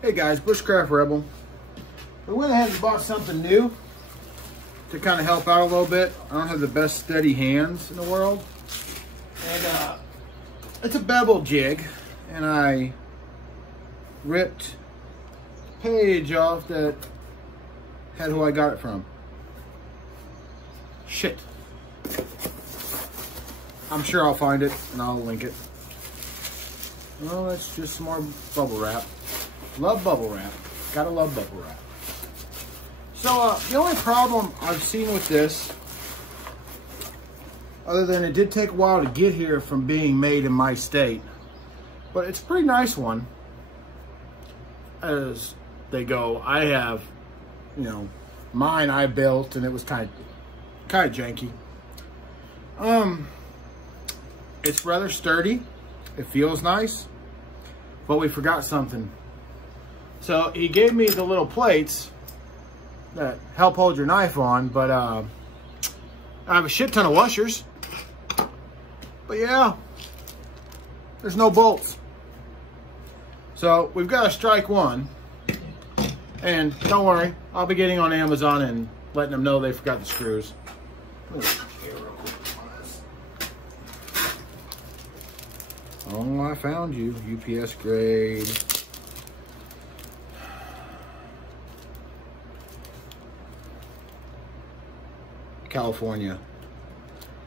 Hey guys, Bushcraft Rebel. We went ahead and bought something new to kind of help out a little bit. I don't have the best steady hands in the world. And it's a bevel jig. And I ripped the page off that had who I got it from. Shit. I'm sure I'll find it and I'll link it. Well, that's just some more bubble wrap. Love bubble wrap. Gotta love bubble wrap. So the only problem I've seen with this, other than it did take a while to get here from being made in my state, but it's a pretty nice one as they go. I have, you know, mine I built and it was kind of janky. It's rather sturdy. It feels nice, but we forgot something. So he gave me the little plates that help hold your knife on, but I have a shit ton of washers. But yeah, there's no bolts. So we've got to strike one. And don't worry, I'll be getting on Amazon and letting them know they forgot the screws. Oh, I found you. UPS grade. California.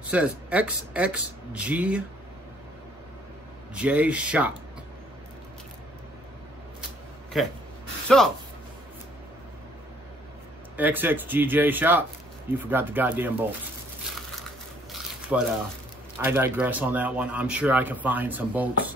It says XXGJ Shop. Okay, so XXGJ Shop. You forgot the goddamn bolts. But I digress on that one. I'm sure I can find some bolts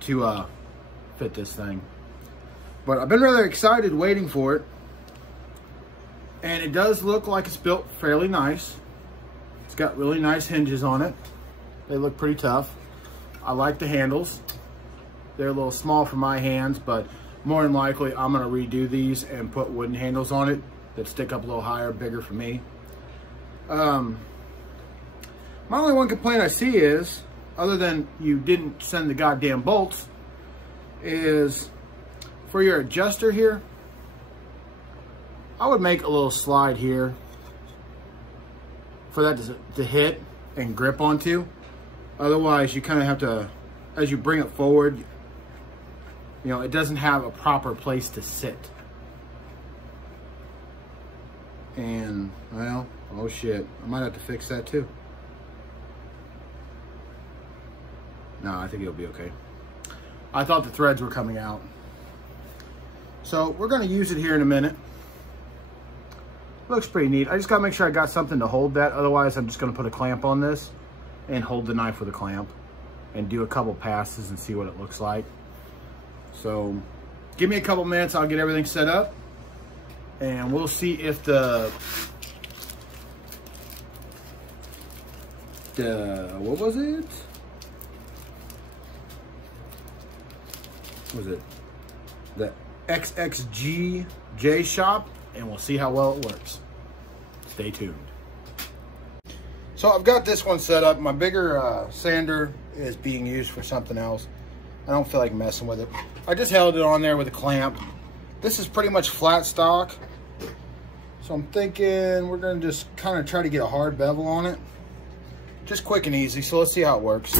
to fit this thing. But I've been rather excited waiting for it. And it does look like it's built fairly nice. It's got really nice hinges on it. They look pretty tough. I like the handles. They're a little small for my hands, but more than likely I'm gonna redo these and put wooden handles on it that stick up a little higher, bigger for me. My only one complaint I see is, other than you didn't send the goddamn bolts, is for your adjuster here, I would make a little slide here for that to hit and grip onto. Otherwise, you kind of have to, as you bring it forward, you know, it doesn't have a proper place to sit. And, well, oh shit, I might have to fix that too. No, I think it'll be okay. I thought the threads were coming out. So we're gonna use it here in a minute. Looks pretty neat. I just gotta make sure I got something to hold that. Otherwise, I'm just gonna put a clamp on this and hold the knife with a clamp and do a couple passes and see what it looks like. So give me a couple minutes, I'll get everything set up and we'll see if the what was it? What was it? The XXGJ Shop, and we'll see how well it works. Stay tuned. So I've got this one set up. My bigger sander is being used for something else. I don't feel like messing with it. I just held it on there with a clamp. This is pretty much flat stock. So I'm thinking we're gonna just kind of try to get a hard bevel on it. Just quick and easy, so let's see how it works.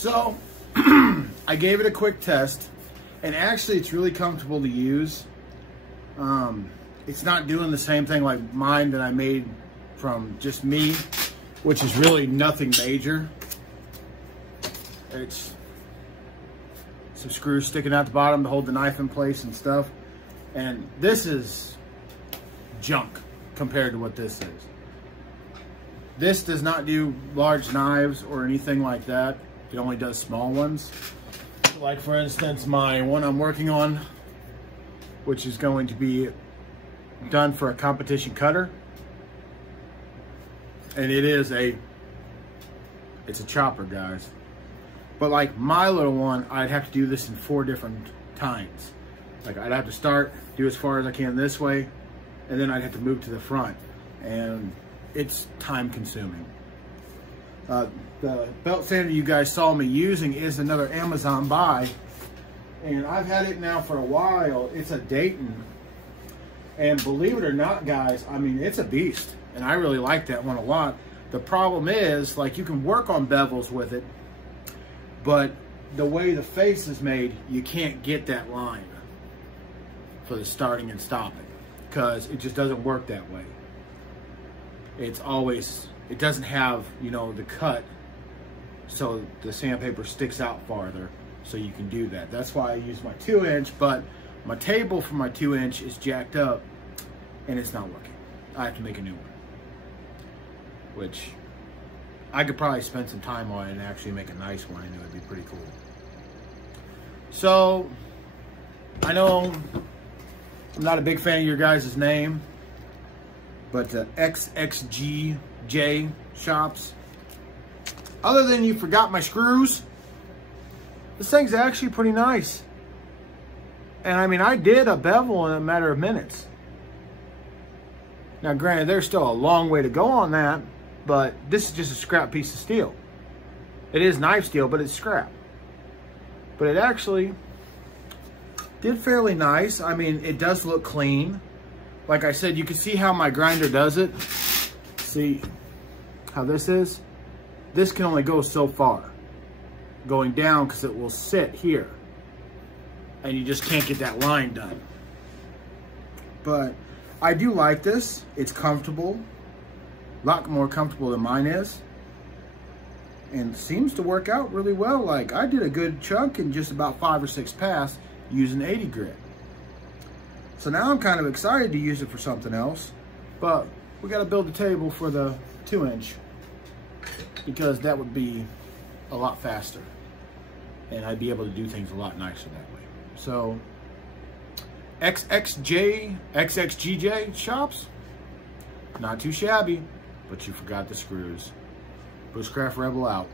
So I gave it a quick test, and actually it's really comfortable to use. It's not doing the same thing like mine that I made from just me, which is really nothing major. It's some screws sticking out the bottom to hold the knife in place and stuff. And this is junk compared to what this is. This does not do large knives or anything like that. It only does small ones. Like for instance, my one I'm working on, which is going to be done for a competition cutter. And it's a chopper, guys. But like my little one, I'd have to do this in 4 different times. Like I'd have to start, do as far as I can this way, and then I'd have to move to the front. And it's time consuming. The belt sander you guys saw me using is another Amazon buy. And I've had it now for a while. It's a Dayton. And believe it or not, guys, I mean, it's a beast. And I really like that one a lot. The problem is, like, you can work on bevels with it, but the way the face is made, you can't get that line for the starting and stopping, because it just doesn't work that way. It's always, it doesn't have, you know, the cut so the sandpaper sticks out farther, so you can do that. That's why I use my 2-inch, but my table for my 2-inch is jacked up and it's not working. I have to make a new one, which I could probably spend some time on it and actually make a nice one, and it would be pretty cool. So I know I'm not a big fan of your guys' name, but XXGJ Shops, other than you forgot my screws, this thing's actually pretty nice. And I mean, I did a bevel in a matter of minutes. Now granted, there's still a long way to go on that, but this is just a scrap piece of steel. It is knife steel, but it's scrap. But it actually did fairly nice. I mean, it does look clean. Like I said, you can see how my grinder does it. See how this is? This can only go so far going down, because it will sit here and you just can't get that line done. But I do like this. It's comfortable, a lot more comfortable than mine is, and seems to work out really well. Like, I did a good chunk in just about 5 or 6 passes using 80 grit. So now I'm kind of excited to use it for something else, but we got to build a table for the 2-inch, because that would be a lot faster and I'd be able to do things a lot nicer that way. So XXGJ Shops, not too shabby, but you forgot the screws. Bushcraft Rebel out.